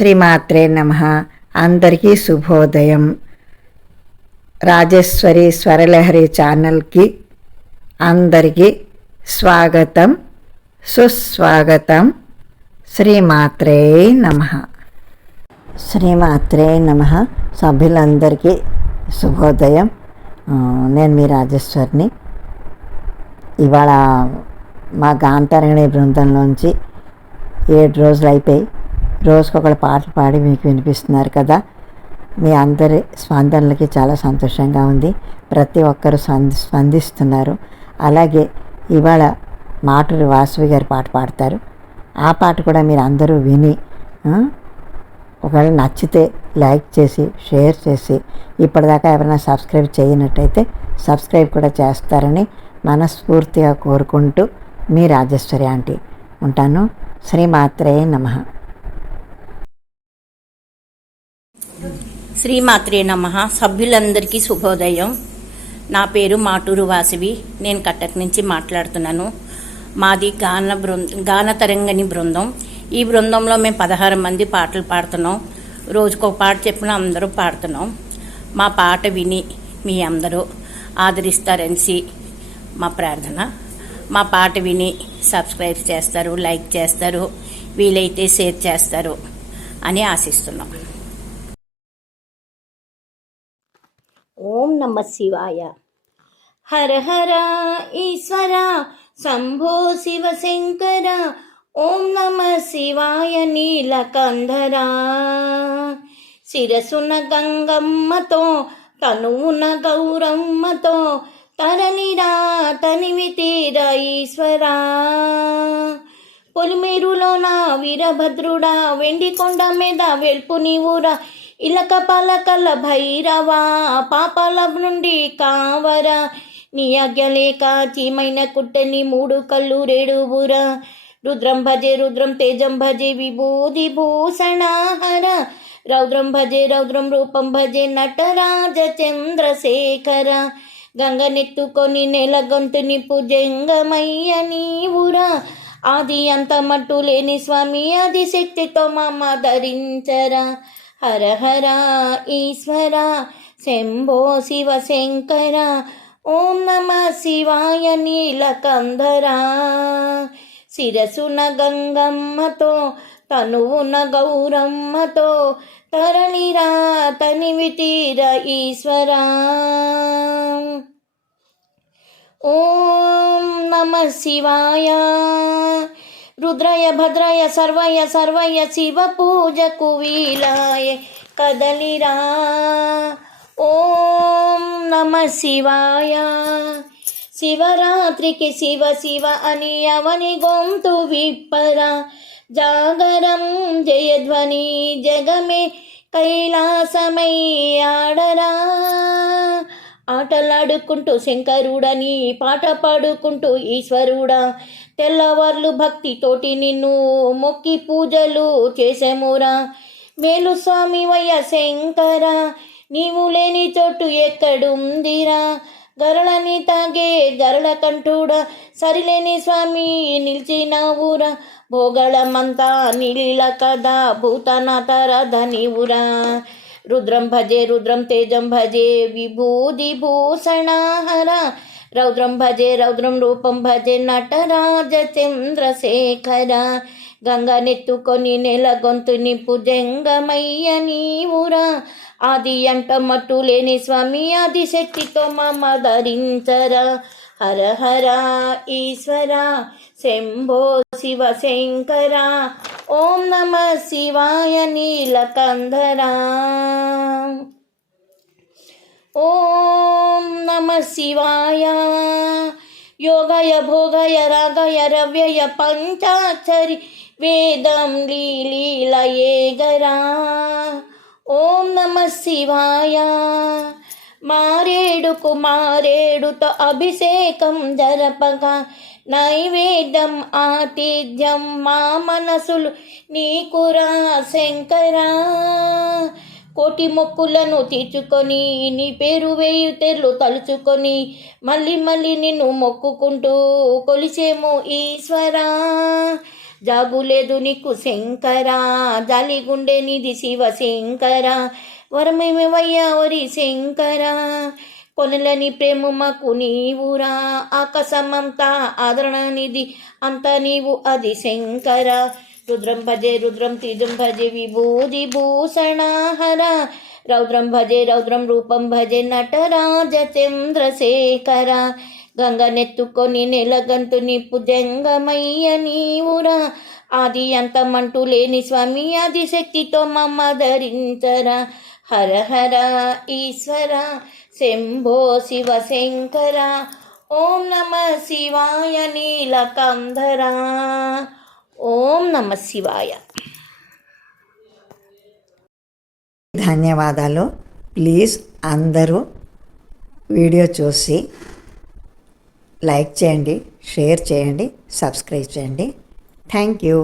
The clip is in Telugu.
శ్రీమాత్రే నమః. అందరికీ శుభోదయం. రాజేశ్వరి స్వరలహరి ఛానల్కి అందరికీ స్వాగతం, సుస్వాగతం. శ్రీమాత్రే నమః. శ్రీమాత్రే నమః. సభ్యులందరికీ శుభోదయం. నేను మీ రాజేశ్వరిని. ఇవాళ మా గాంధారిణి బృందంలోంచి 7 రోజులు అయిపోయి రోజుకొకరు పాటలు పాడి మీకు వినిపిస్తున్నారు కదా. మీ అందరి స్పందనలకి చాలా సంతోషంగా ఉంది. ప్రతి ఒక్కరు స్పందిస్తున్నారు. అలాగే ఇవాళ మాటూరి వాసవి గారి పాట పాడతారు. ఆ పాట కూడా మీరు అందరూ విని ఒకవేళ నచ్చితే లైక్ చేసి షేర్ చేసి ఇప్పటిదాకా ఎవరైనా సబ్స్క్రైబ్ చేయనట్టయితే సబ్స్క్రైబ్ కూడా చేస్తారని మనస్ఫూర్తిగా కోరుకుంటూ మీ రాజేశ్వరి ఆంటీ. ఉంటాను. శ్రీమాత్రే నమః. శ్రీమాత్రే నమః. సభ్యులందరికీ శుభోదయం. నా పేరు మాటూరు వాసవి. నేను కటక్ నుంచి మాట్లాడుతున్నాను. మాది గాన తరంగిణి బృందం. ఈ బృందంలో మేము 16 మంది పాటలు పాడుతున్నాం. రోజుకొక పాట చెప్పిన అందరూ పాడుతున్నాం. మా పాట విని మీ అందరూ ఆదరిస్తారని మా ప్రార్థన. మా పాట విని సబ్స్క్రైబ్ చేస్తారు, లైక్ చేస్తారు, వీలైతే షేర్ చేస్తారు అని ఆశిస్తున్నాం. ఓం నమ శివాయ. హర హర ఈశ్వర శంభో శివ శంకర. ఓం నమ శివాయ నీలకంధర. శిరసున గంగమ్మతో తనువున గౌరమ్మతో తరలిరా తనివి తీర ఈశ్వరా. పొలిమేరులోన వీరభద్రుడా, వెండి కొండ మీద వెల్పు నీవురా. ఇలక పలకల భైరవా, పాపాల నుండి కావరా. నీ ఆజ్ఞలేక చీమైన కుట్టని 3 కళ్ళు రేడువురా. రుద్రం భజే రుద్రం తేజం భజే విభూది భూషణాహర. రౌద్రం భజే రౌద్రం రూపం భజే నటరాజ చంద్రశేఖర. గంగనెత్తుకొని నెల గొంతుని పూజంగమయ్య నీవురా. ఆది అంత మట్టు లేని స్వామి ఆది శక్తితో మమ్మ ధరించరా. హర హర ఈశ్వర శంభో శివ శంకర. ఓం నమ శివాయ నీలకంధర. శిరసున గంగమ్మతో తనువున గౌరమ్మతో తరలిరా తనివి తీర ఈశ్వరా. ఓం నమ శివాయ. రుద్రయ భద్రయ సర్వయ సర్వయ శివ పూజకు వీలాయ కదలిరా. ఓం నమ శివాయ. శివరాత్రికి శివ శివ అని అవని గొంతు విప్పరా. జాగరం జయధ్వని జగమే కైలాసమై ఆడరా. ఆటలాడుకుంటూ శంకరుడని పాట పాడుకుంటూ ఈశ్వరుడా. తెల్లవార్లు భక్తితోటి నిన్ను మొక్కి పూజలు చేసేమురా. మేలు స్వామి వయ్య శంకర, నీవు లేని చోటు ఎక్కడుందిరా. గరళని తాగే గరళ కంఠుడా, సరిలేని స్వామి నిలిచినావురా. భోగళమంతా నీలీల కదా భూతనాథ రథ నీవురా. రుద్రం భజే రుద్రం తేజం భజే విభూది భూషణాహర. రౌద్రం భజే రౌద్రం రూపం భజే నటరాజ చంద్రశేఖర. గంగనెత్తుకొని నెల గొంతుని భుజంగమయ్య నీవురా. ఆది అంట మట్టు లేని స్వామి ఆది శక్తితో మమ్మ ధరించరా. హర హర ఈశ్వర శంభో శివ శంకర. ఓం నమ శివాయ నీలకంధర. ఓం నమ శివాయ. యోగయ భోగయ రాగయ రవ్యయ పంచాక్షరి వేదం లీలీలయేగరా. ఓం నమ శివాయ. మారేడుకు మారేడుతో అభిషేకం జరపగా నైవేద్యం ఆతిథ్యం మా మనసులు నీకురా శంకరా. కోటి మొక్కులను తీర్చుకొని నీ పేరు 1000 తెర్లు తలుచుకొని మళ్ళీ మళ్ళీ నిన్ను మొక్కుకుంటూ కొలిచేము ఈశ్వరా. జాబులేదు నీకు శంకర, జాలి గుండె నిధి శివ శంకర, వరమేమవయ్యా వరి శంకర, కొనలని ప్రేమ మాకు నీవురా, ఆకాశమంతా ఆదరణ నిధి అంత నీవు అది శంకర, రుద్రం భజే రుద్రం త్రిజం భజే విభూది భూషణ హర, రౌద్రం భజే రౌద్రం రూపం భజే నటరాజ చంద్రశేఖర, గంగనెత్తుకొని నెలగంటుని పుజంగమయ్య నీవురా, ఆది అంతమంటూ లేని స్వామి ఆదిశక్తితో మమ్మ ధరించరా, హర హర ఈశ్వర శంభో శివ శంకర, ఓం నమ శివాయ నీలకంధర, ఓం నమ శివాయ. ధన్యవాదాలు. ప్లీజ్ అందరూ వీడియో చూసి లైక్ చేయండి, షేర్ చేయండి, సబ్స్క్రైబ్ చేయండి. Thank you.